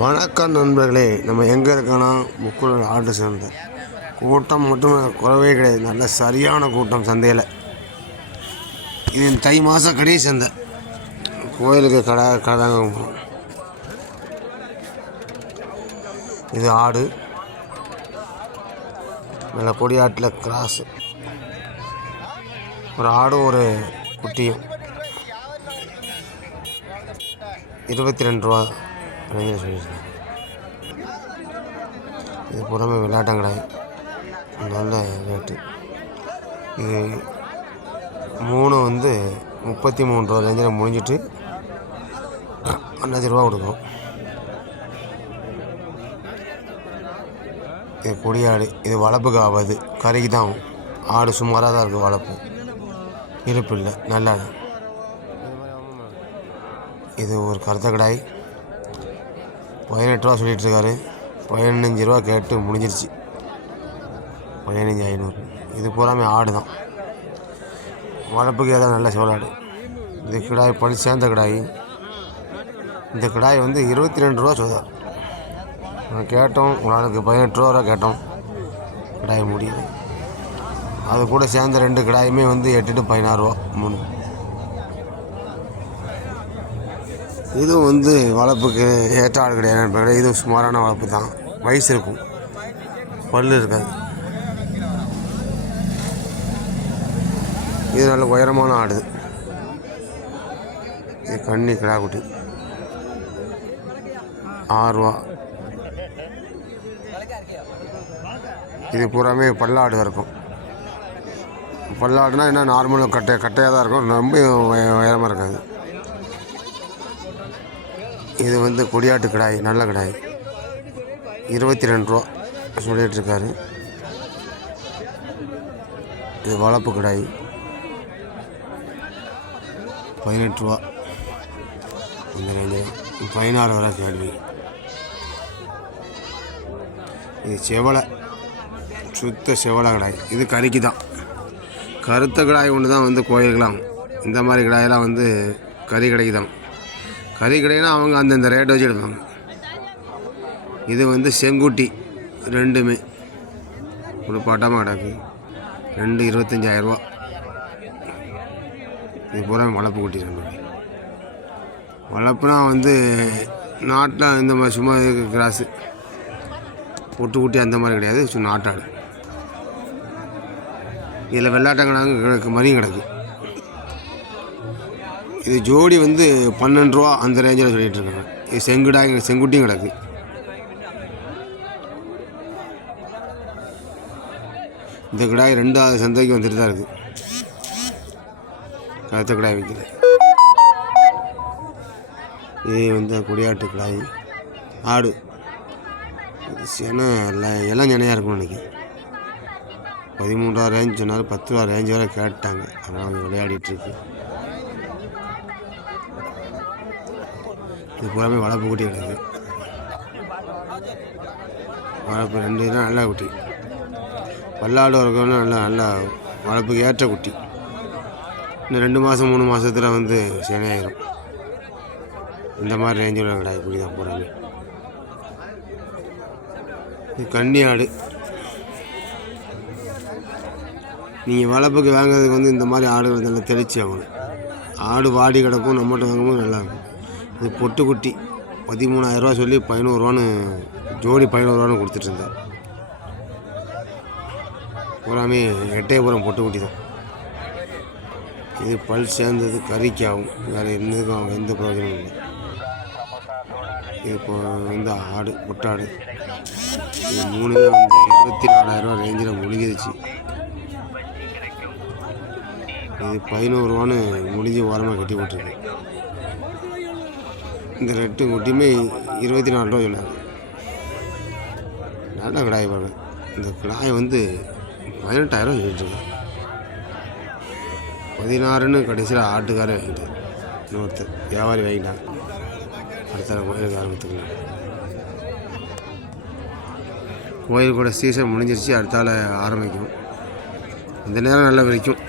வணக்கம் நண்பர்களே, நம்ம எங்கே இருக்கோன்னா முக்கூர் ஆட்டு சந்தை. கூட்டம் மட்டும் குறவே கிடையாது, நல்ல சரியான கூட்டம் சந்தையில். இது தை மாதம் கடைசி சந்தை. கோயிலுக்கு கடை இது ஆடு நல்ல கொடியாட்டில் கிராஸு, ஒரு ஆடும் ஒரு குட்டியும் 22 ரூபா சொல்லியிருக்கேன். இது புறமே விளையாட்டங்கடாய், நல்ல ரேட்டு. இது 3 வந்து 33 ரூபா ரேஞ்சில் முடிஞ்சிட்டு 15 ரூபா கொடுக்கும். இது கொடியாடு, இது வளர்ப்புக்கு ஆகாது, கறிக்கு தான். ஆடு சுமாராக தான் இருக்குது, வளர்ப்பு இருப்பு இல்லை, நல்லா. இது ஒரு கருத்த கடாய் 18 ரூபா சொல்லிகிட்ருக்காரு. 15 ரூபா கேட்டு முடிஞ்சிருச்சு, 15,500. இது பூராமே ஆடு தான், வளர்ப்புக்கு ஏதாவது நல்ல சோளாடு. இது கிடாய் பழி சேர்ந்த கிடாய். இந்த கிடாய் வந்து 22 ரூபா சொல்லுதா. நாங்கள் கேட்டோம், உங்களுக்கு 18 ரூபா கேட்டோம், கிடாய் முடியல. அது கூட சேர்ந்த 2 கிடாயுமே வந்து 8 to 16 ரூபா 3. இதுவும் வந்து வளர்ப்புக்கு ஏற்ற ஆடு கிடையாது, இது சுமாரான வளர்ப்பு தான். வயசு இருக்கும், பல் இருக்காது. இது நல்ல உயரமான ஆடு. இது கன்னி கிடா குட்டி 6 ரூபா. இது பூராமே பல்லாடு இருக்கும். பல்லாடுனா என்ன, நார்மலாக கட்டையாக தான் இருக்கும், ரொம்ப உயரமாக இருக்காது. இது வந்து கொடியாட்டு கிடாய், நல்ல கிடாய். 22 ரூபா சொல்லிகிட்ருக்காரு. இது வளர்ப்பு கிடாய் 18 ரூபா. இந்த ரேஞ்சு 16 வரை கேள்வி. இது செவலை, சுத்த செவலை கிடாய். இது கறிக்கு தான். கருத்த கிடாய் ஒன்று தான் வந்து கோயிலுக்கெலாம். இந்த மாதிரி கிடாயெல்லாம் வந்து கறி கடைக்கு தான். கறி கடைனா அவங்க அந்தந்த ரேட் வச்சு எடுப்பாங்க. இது வந்து செங்குட்டி, ரெண்டுமே ஒரு பாட்டமாக கிடக்கு. 2 25,000 ரூபா. இது பூரா வளர்ப்பு குட்டி. 2 வளர்ப்புனா வந்து நாட்டில் இந்த மாதிரி சும்மா கிராஸு பொட்டு குட்டி அந்த மாதிரி கிடையாது, சும்மா நாட்டாடு. இதில் வெள்ளாட்டங்கடாங்க கிடக்கு, மரியும் கிடக்கு. இது ஜோடி வந்து 12 ரூபா அந்த ரேஞ்சில் சொல்லிகிட்டு இருக்காங்க. இது செங்குட்டியும் கிடக்கு. இந்த கிடாய் 2வது சந்தைக்கு வந்துட்டு தான் இருக்குது. கருத்த கிடாய் விற்கிது. இது வந்து கொடியாட்டு கிடாய் ஆடு. எல்லாம் ஜனையாக இருக்கும்னு நினைக்கிறேன். 13 ரூபா ரேஞ்ச் சொன்னார், 10 ரூபா ரேஞ்ச் வரை கேட்டாங்க. அதனால் அவங்க விளையாடிட்டுருக்கு. இது பூராமே வளர்ப்பு குட்டி கிடக்கு. வளர்ப்பு 2 தான் நல்ல குட்டி. பல்லாடு இருக்கணும், நல்லா வளர்ப்புக்கு ஏற்ற குட்டி. இன்னும் 2 மாதம் 3 மாதத்தில் வந்து சேனையாயிரும். இந்த மாதிரி ரேஞ்சில் கிடாய் குட்டி தான் பூராமே. இது கன்னி ஆடு. நீங்கள் வளர்ப்புக்கு வாங்குறதுக்கு வந்து இந்த மாதிரி ஆடுகள் நல்லா தெளிச்சு ஆகணும். ஆடு வாடி கிடக்கும், நம்மகிட்ட வாங்கும்போது நல்லாயிருக்கும். இது பொட்டு குட்டி 13,000 ரூபா சொல்லி 11 ரூபான்னு ஜோடி 11 ரூபான்னு கொடுத்துட்ருந்தேன். பூராமே எட்டயபுரம் பொட்டு குட்டி தான். இது பல் சேர்ந்தது கறிக்கு ஆகும், வேறு என்னதுக்கும் எந்த பிரயோஜனமும் இல்லை. இது இப்போ வந்து ஆடு பொட்டாடு. இது 3 வந்து 24,000 ரூபா ரேஞ்சில் முடிஞ்சிருச்சு. இது 11 ரூபான்னு முடிஞ்சு ஓரமாக கட்டி போட்டிருக்கு. இந்த 2 குட்டியுமே 24 ரூபா சொன்னாங்க. நல்ல கிடாய் பாருங்க. இந்த கிடாய் வந்து 18,000 ரூபா சொல்லிட்டுருக்கேன். 16ன்னு கடைசியில் ஆட்டுக்காரே வாங்கிட்டார். இன்னொருத்தர் வியாபாரி வாங்கிட்டாங்க. அடுத்த கோயிலுக்கு ஆரம்பத்துக்கு கோயில் கூட சீசன் முடிஞ்சிருச்சு, அடுத்தால ஆரம்பிக்கும். இந்த நேரம் நல்லா விற்கும்.